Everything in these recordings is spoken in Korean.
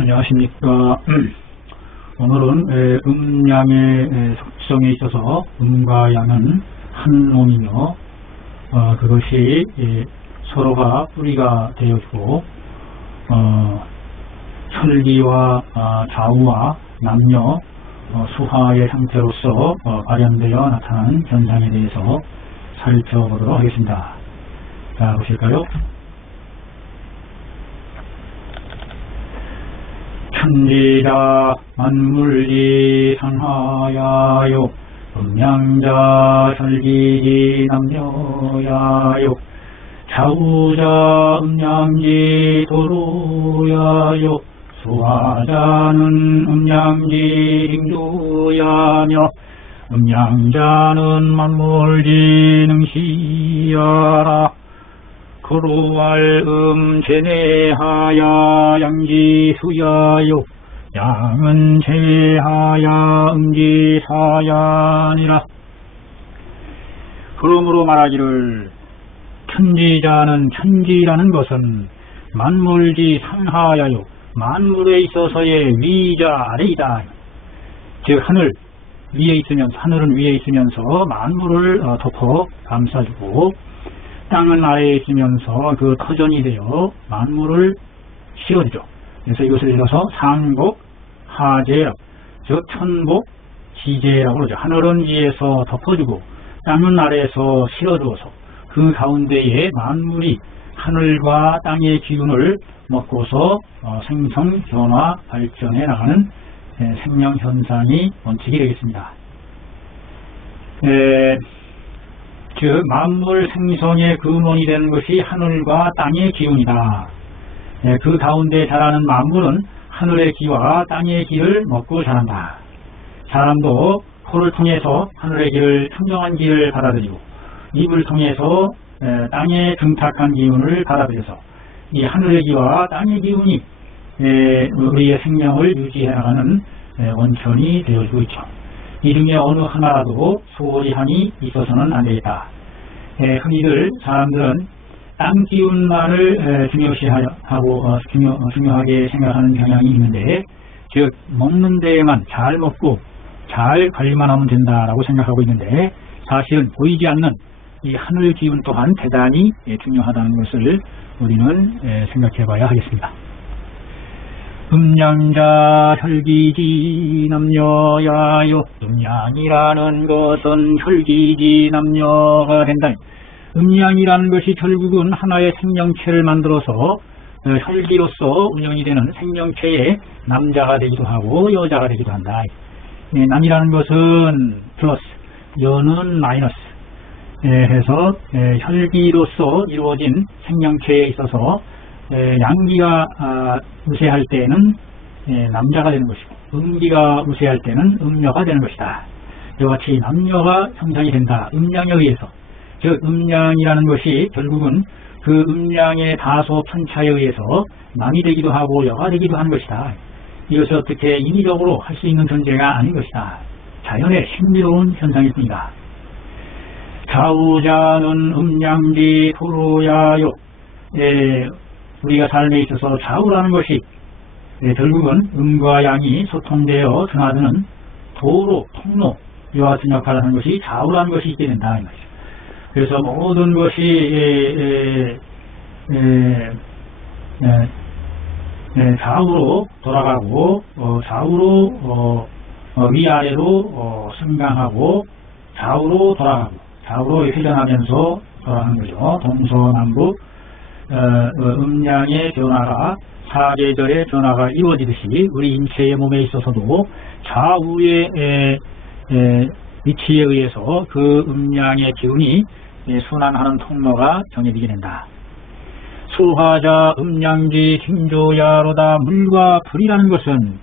안녕하십니까. 오늘은 음양의 속성에 있어서 음과 양은 한 놈이며 그것이 서로가 뿌리가 되어주고 혈기와 좌우와 남녀 수화의 상태로서 발현되어 나타나는 현상에 대해서 살펴보도록 하겠습니다. 자, 보실까요? 천지자 만물지 상하야요 음양자 혈기지 남녀야요 좌우자 음양지 도로야요 수화자는 음양지 빙조야며 음양자는 만물지 능시야라 그로왈 제내하야 양지수야요 양은 제하야 음지사야니라. 그러므로 말하기를 천지자는 천지라는 것은 만물지 상하야요 만물에 있어서의 위자 아래이다. 즉 하늘 위에 있으면서 하늘은 위에 있으면서 만물을 덮어 감싸주고 땅은 아래에 있으면서 그 터전이 되어 만물을 씌워주죠. 그래서 이것을 읽어서 상복, 하재, 즉 천복, 지재라고 그러죠. 하늘은 위에서 덮어주고 땅은 아래에서 실어주어서 그 가운데에 만물이 하늘과 땅의 기운을 먹고서 생성, 변화, 발전해 나가는 생명현상이 원칙이 되겠습니다. 즉 만물 생성의 근원이 되는 것이 하늘과 땅의 기운이다. 그 가운데 자라는 만물은 하늘의 기와 땅의 기를 먹고 자란다. 사람도 코를 통해서 하늘의 기를 청정한 기를 받아들이고 입을 통해서 땅에 등탁한 기운을 받아들여서 이 하늘의 기와 땅의 기운이 우리의 생명을 유지해 나가는 원천이 되어주고 있죠. 이 중에 어느 하나라도 소홀히 함이 있어서는 안 되겠다. 흔히들 사람들은 땅 기운만을 중요하게 생각하는 경향이 있는데, 즉 먹는 데에만 잘 먹고 잘 관리만 하면 된다라고 생각하고 있는데, 사실은 보이지 않는 이 하늘 기운 또한 대단히 중요하다는 것을 우리는 생각해 봐야 하겠습니다. 음양자 혈기지 남녀야요. 음양이라는 것은 혈기지 남녀가 된다. 음양이라는 것이 결국은 하나의 생명체를 만들어서 혈기로서 운영이 되는 생명체의 남자가 되기도 하고 여자가 되기도 한다. 남이라는 것은 플러스, 여는 마이너스 해서 혈기로서 이루어진 생명체에 있어서 양기가 우세할 때는 남자가 되는 것이고 음기가 우세할 때는 음녀가 되는 것이다. 이와 같이 남녀가 형성이 된다. 음양에 의해서. 즉 음양이라는 것이 결국은 그 음양의 다소 편차에 의해서 남이 되기도 하고 여가 되기도 하는 것이다. 이것을 어떻게 인위적으로 할 수 있는 존재가 아닌 것이다. 자연의 신비로운 현상일 뿐이다. 좌우자는 음양지 도로야요. 우리가 삶에 있어서 좌우라는 것이 결국은 음과 양이 소통되어 드나드는 도로, 통로, 이와 같은 역할을 하는 것이 좌우라는 것이 있게 된다. 그래서 모든 것이 좌우로 돌아가고 좌우로 위아래로 승강하고 좌우로 돌아가고 좌우로 회전하면서 돌아가는 거죠. 동서남북 음양의 변화가 사계절의 변화가 이루어지듯이 우리 인체의 몸에 있어서도 좌우의 위치에 의해서 그 음양의 기운이 순환하는 통로가 정해지게 된다. 수화자 음양지 징조야로다. 물과 불이라는 것은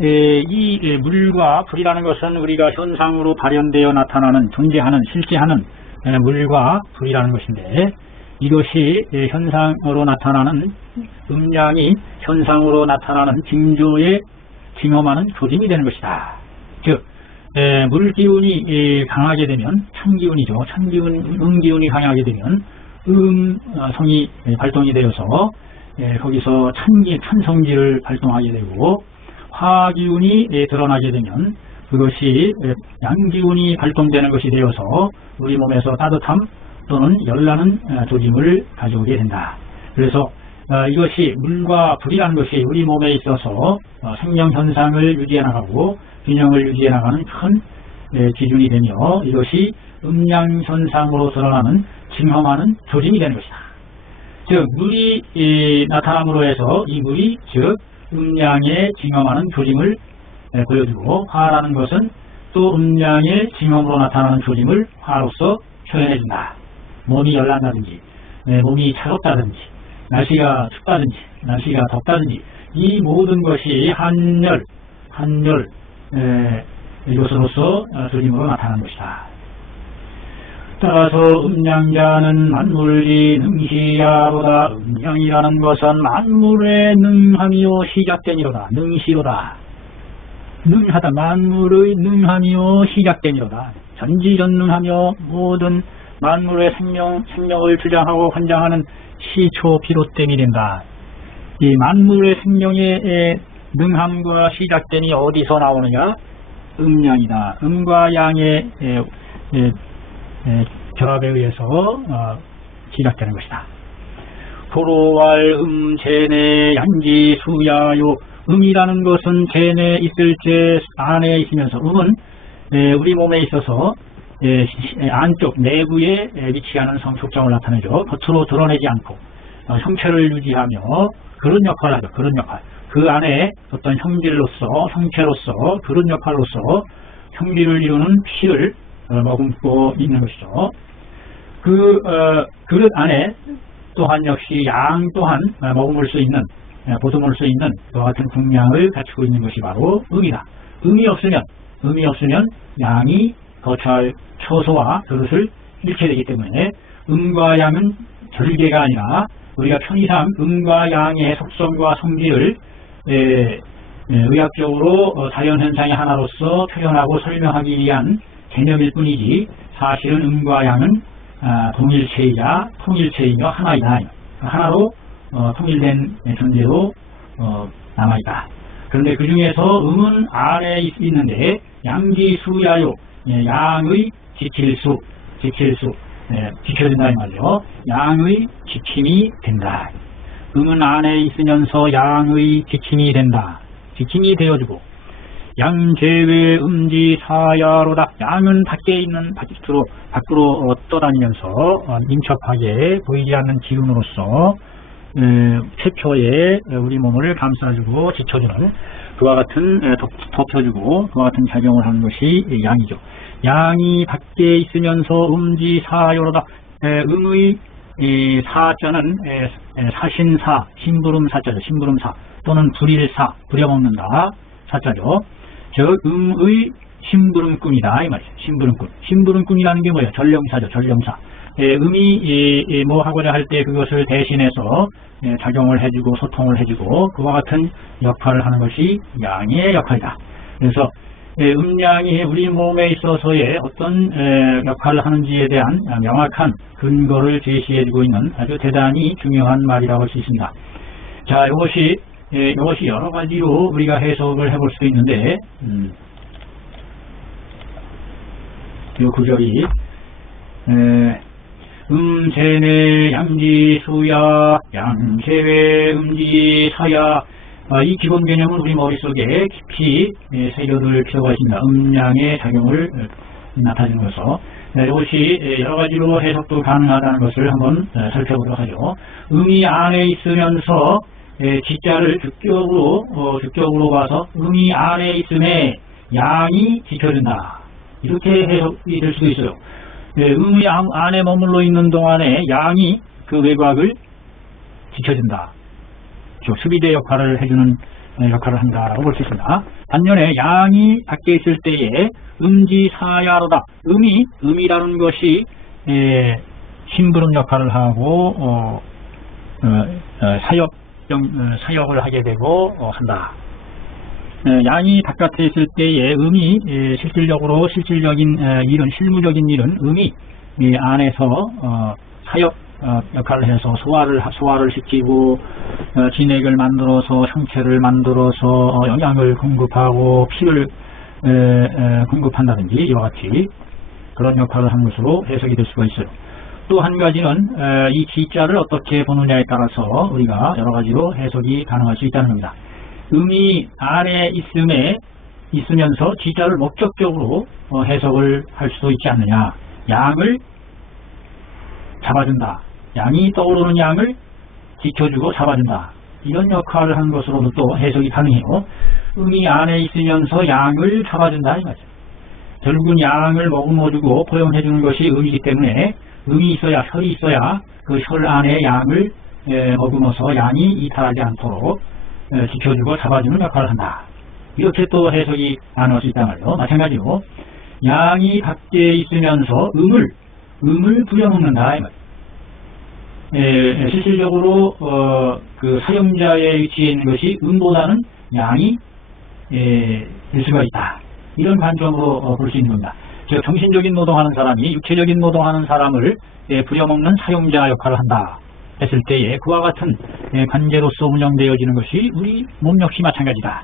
이 물과 불이라는 것은 우리가 현상으로 발현되어 나타나는 존재하는 실제하는 물과 불이라는 것인데, 이것이 현상으로 나타나는 음양이 현상으로 나타나는 징조에 징험하는 조짐이 되는 것이다. 즉 물기운이 강하게 되면 찬기운이죠. 찬기운, 음기운이 강하게 되면 음성이 발동이 되어서 거기서 천성기를 발동하게 되고 화기운이 드러나게 되면 그것이 양기운이 발동되는 것이 되어서 우리 몸에서 따뜻함 또는 열나는 조짐을 가져오게 된다. 그래서 이것이 물과 불이라는 것이 우리 몸에 있어서 생명현상을 유지해 나가고 균형을 유지해 나가는 큰 기준이 되며 이것이 음양현상으로 드러나는 징험하는 조짐이 되는 것이다. 즉 물이 나타남으로 해서 이 물이 즉 음양의 징험하는 조짐을 보여주고 화라는 것은 또 음양의 징험으로 나타나는 조짐을 화로서 표현해준다. 몸이 열난다든지 몸이 차갑다든지 날씨가 춥다든지 날씨가 덥다든지 이 모든 것이 한열 요소로서 조짐으로 나타나는 것이다. 따라서 음양자는 만물이 능시야로다. 음양이라는 것은 만물의 능함이요 시작되니로다. 능시로다. 능하다. 만물의 능함이요 시작되니로다. 전지전능하며 모든 만물의 생명을 주장하고 환장하는 시초 비롯됨이 된다. 이 만물의 생명의 능함과 시작됨이 어디서 나오느냐? 음양이다. 음과 양의 결합에 의해서 시작되는 것이다. 도로왈 제내 양지 수야요. 음이라는 것은 제내 있을 제 안에 있으면서 음은 우리 몸에 있어서 안쪽 내부에 위치하는 성촉정을 나타내죠. 겉으로 드러내지 않고 형체를 유지하며 그런 역할을 하죠. 그런 역할. 그 안에 어떤 형질로서 형체로서 그런 역할로서 형질을 이루는 피를 머금고 있는 것이죠. 그 그릇 안에 또한 역시 양 또한 머금을 수 있는 보듬을 수 있는 그와 같은 국량을 갖추고 있는 것이 바로 음이다. 음이 없으면 양이 거처할 처소와 그릇을 잃게 되기 때문에 음과 양은 절개가 아니라 우리가 편의상 음과 양의 속성과 성질을 의학적으로 자연현상의 하나로서 표현하고 설명하기 위한 개념일 뿐이지 사실은 음과 양은 통일체이며 하나이다. 하나로 통일된 존재로 남아있다. 그런데 그 중에서 음은 안에 있는데 양지수야요. 양의 지킬수 지켜야 된다 이 말이죠. 양의 지킴이 된다. 음은 안에 있으면서 양의 지킴이 된다. 지킴이 되어주고 양제외 음지사야로다. 양은 밖에 있는 밖으로 떠다니면서 민첩하게 보이지 않는 기운으로서 최초에 우리 몸을 감싸주고 지켜주는 그와 같은 덮여주고 그와 같은 작용을 하는 것이 양이죠. 양이 밖에 있으면서 음지사요로다. 음의 사자는 사신사, 심부름사자죠. 심부름사 또는 불일사, 부려먹는다 사자죠. 즉 음의 심부름꾼이다 이 말이죠. 심부름꾼이라는 게 뭐예요? 전령사죠. 전령사. 음이 뭐 하고자 할 때 그것을 대신해서 작용을 해주고 소통을 해주고 그와 같은 역할을 하는 것이 양의 역할이다. 그래서 음양이 우리 몸에 있어서의 어떤 역할을 하는지에 대한 명확한 근거를 제시해주고 있는 아주 대단히 중요한 말이라고 할 수 있습니다. 자, 이것이 여러 가지로 우리가 해석을 해볼 수 있는데 이 구절이 음제내 양지수야 양제외 음지사야 이 기본 개념은 우리 머릿속에 깊이 새겨둘 필요가 있습니다. 음양의 작용을 나타내면서 이것이 여러 가지로 해석도 가능하다는 것을 한번 살펴보도록 하죠. 음이 안에 있으면서 지자를 주격으로 봐서 음이 안에 있음에 양이 지켜준다. 이렇게 해석이 될 수도 있어요. 음이 안에 머물러 있는 동안에 양이 그 외곽을 지켜준다. 수비대 역할을 해주는 역할을 한다라고 볼 수 있습니다. 반면에 양이 밖에 있을 때에 음지사야로다. 음이라는 것이 심부름 역할을 하고 사역을 하게 되고 한다. 양이 바깥에 있을 때에 음이 실질적인 일은 실무적인 일은 음이 안에서 역할을 해서 소화를 시키고 진액을 만들어서 형체를 만들어서 영양을 공급하고 피를 공급한다든지 이와 같이 그런 역할을 한 것으로 해석이 될 수가 있어요. 또 한 가지는 이 지자를 어떻게 보느냐에 따라서 우리가 여러 가지로 해석이 가능할 수 있다는 겁니다. 음이 안에 있으면서 지자를 목적적으로 해석을 할 수도 있지 않느냐. 양을 잡아준다. 양이 떠오르는 양을 지켜주고 잡아준다. 이런 역할을 한 것으로도 또 해석이 가능해요. 음이 안에 있으면서 양을 잡아준다 이 말이죠. 결국은 양을 머금어주고 포용해주는 것이 음이기 때문에 음이 있어야, 혈이 있어야 그 혈 안에 양을 머금어서 양이 이탈하지 않도록 지켜주고 잡아주는 역할을 한다. 이렇게 또 해석이 가능할 수 있단 말이에요. 마찬가지로 양이 밖에 있으면서 음을 부려먹는다 이 말이에요. 실질적으로 그 사용자의 위치에 있는 것이 음보다는 양이 될 수가 있다. 이런 관점으로 볼 수 있는 겁니다. 즉 정신적인 노동하는 사람이 육체적인 노동하는 사람을 부려먹는 사용자 역할을 한다 했을 때에 그와 같은 관계로서 운영되어지는 것이 우리 몸 역시 마찬가지다.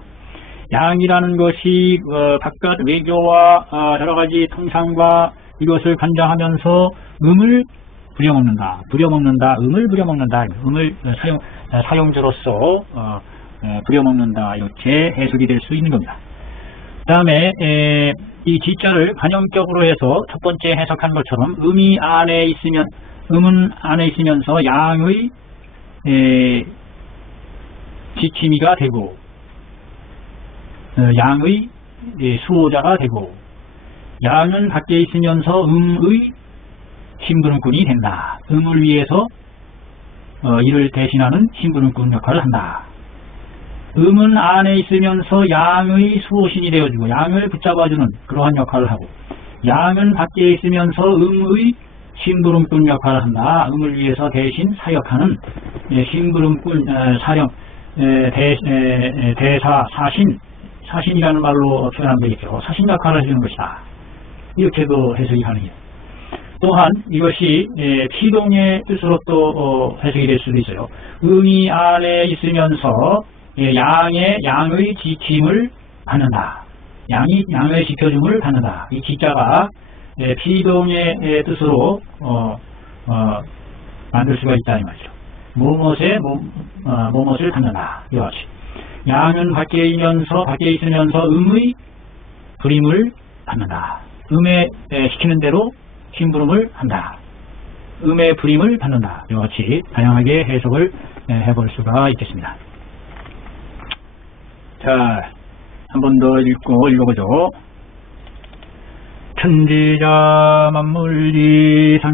양이라는 것이 바깥 외교와 여러가지 통상과 이것을 관장하면서 음을 부려먹는다. 음을 부려먹는다. 음을 사용자로서 부려먹는다. 이렇게 해석이 될 수 있는 겁니다. 그 다음에 이 지자를 관용격으로 해서 첫 번째 해석한 것처럼 음은 안에 있으면서 양의 지킴이가 되고 양의 수호자가 되고 양은 밖에 있으면서 음의 심부름꾼이 된다. 음을 위해서 이를 대신하는 심부름꾼 역할을 한다. 음은 안에 있으면서 양의 수호신이 되어주고 양을 붙잡아주는 그러한 역할을 하고 양은 밖에 있으면서 음의 심부름꾼 역할을 한다. 음을 위해서 대신 사역하는 심부름꾼 대사 사신이라는 말로 표현하면 되겠죠. 사신 역할을 해주는 것이다. 이렇게도 해석이 가능해요. 또한 이것이 피동의 뜻으로 또 해석이 될 수도 있어요. 음이 안에 있으면서 양의 지킴을 받는다. 양의 지켜줌을 받는다. 이 지자가 피동의 뜻으로 만들 수가 있다 이 말이죠. 무엇을 받는다. 이와 같이 양은 밖에 있으면서 음의 부림을 받는다. 음에 시키는 대로 심부름을 한다. 음의 부림을 받는다. 이와 같이 다양하게 해석을 해볼 수가 있겠습니다. 자, 한 번 더 읽어보죠. 천지자 만물지상하야요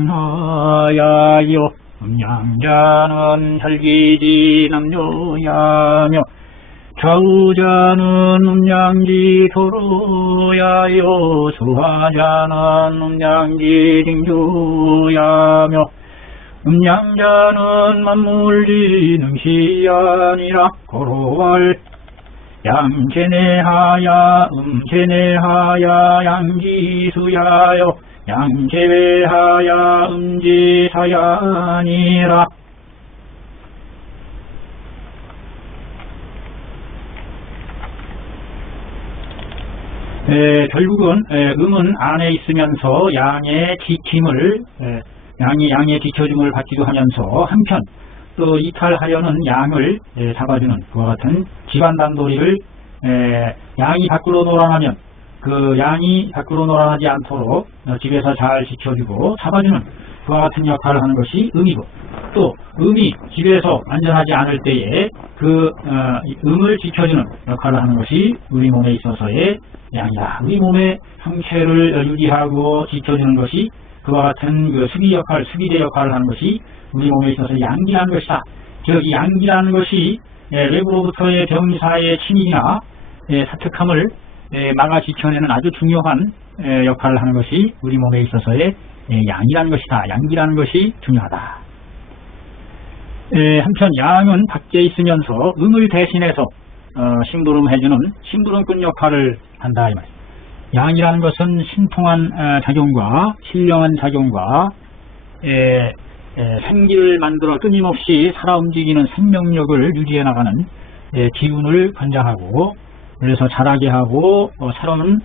음양자는 혈기지 남녀야며 좌우자는 음양지 도로야요 수하자는 음양지 징조야며 음양자는 만물지 능시아니라 고로할 양제내하야 음제내하야 양지수야요 양제외하야 음지사야니라. 결국은 음은 안에 있으면서 양의 지킴을 양의 지켜줌을 받기도 하면서 한편 또 이탈하려는 양을 잡아주는 그와 같은 집안 단도리를 양이 밖으로 놀아나면 그 양이 밖으로 놀아나지 않도록 집에서 잘 지켜주고 잡아주는 그와 같은 역할을 하는 것이 음이고 또 음이 집에서 안전하지 않을 때에 그 음을 지켜주는 역할을 하는 것이 우리 몸에 있어서의 양이다. 우리 몸의 형체를 유지하고 지켜주는 것이 그와 같은 그 수기대 역할을 하는 것이 우리 몸에 있어서 양기라는 것이다. 즉, 이 양기라는 것이 외부로부터의 병사의 침입이나 사특함을 막아 지켜내는 아주 중요한 역할을 하는 것이 우리 몸에 있어서의 양이라는 것이다. 양기라는 것이 중요하다. 한편 양은 밖에 있으면서 음을 대신해서 심부름해주는 심부름꾼 역할을 한다 이 말이에요. 양이라는 것은 신통한 작용과 신령한 작용과 생기를 만들어 끊임없이 살아 움직이는 생명력을 유지해 나가는 기운을 권장하고, 그래서 자라게 하고 새로운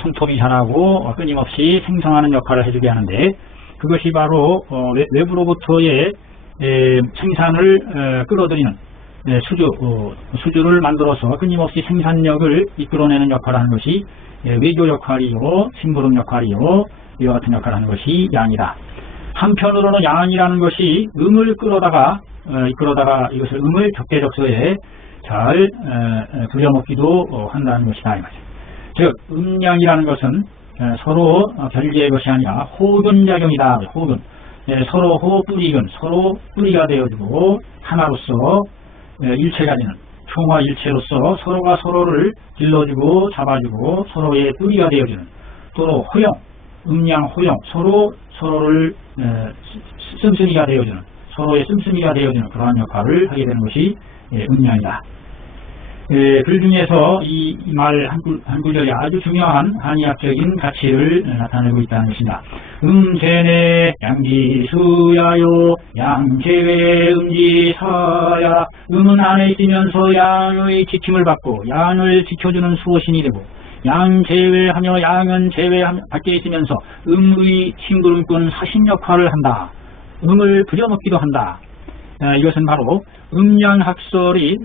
손톱이 자라고 끊임없이 생성하는 역할을 해주게 하는데, 그것이 바로 외부로부터의 생산을 끌어들이는 수주를 만들어서 끊임없이 생산력을 이끌어내는 역할을 하는 것이 외교 역할이요, 심부름 역할이요, 이와 같은 역할을 하는 것이 양이다. 한편으로는 양이라는 것이 음을 이끌어다가 이것을 음을 적재적소에 잘 부려먹기도 한다는 것이다, 이 말이죠. 즉 음양이라는 것은 서로 별개의 것이 아니라 호근작용이다. 호근, 서로 호뿌리근, 서로 뿌리가 되어주고 하나로서 일체가 되는 총화일체로서 서로가 서로를 길러주고 잡아주고 서로의 뿌리가 되어주는, 또 호용, 음양 호용, 서로를 씀씀이가 되어주는, 서로의 씀씀이가 되어주는 그러한 역할을 하게 되는 것이 음양이다. 글 중에서 이 말 한 구절이 아주 중요한 한의학적인 가치를 나타내고 있다는 것입니다. 음제내 양지수야요, 양제외 음지사야. 음은 안에 있으면서 양의 지킴을 받고 양을 지켜주는 수호신이 되고, 양 제외하며 양은 밖에 있으면서 음의 심부름꾼 사신 역할을 한다. 음을 부려먹기도 한다. 이것은 바로 음양학설이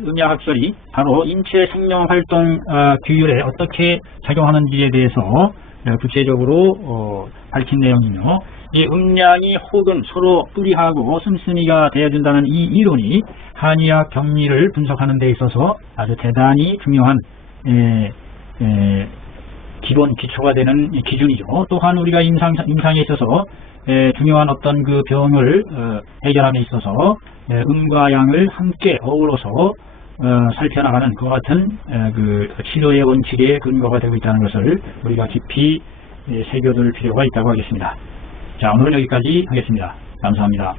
바로 인체 생명활동 규율에 어떻게 작용하는지에 대해서 구체적으로 밝힌 내용이며, 이 음양이 혹은 서로 뿌리하고 씀씀이가 되어준다는 이 이론이 한의학 경리를 분석하는 데 있어서 아주 대단히 중요한 기초가 되는 기준이죠. 또한 우리가 임상에 있어서 중요한 어떤 그 병을 해결함에 있어서 음과 양을 함께 어우러서 살펴나가는 그와 같은 그 치료의 원칙의 근거가 되고 있다는 것을 우리가 깊이 새겨둘 필요가 있다고 하겠습니다. 자, 오늘은 여기까지 하겠습니다. 감사합니다.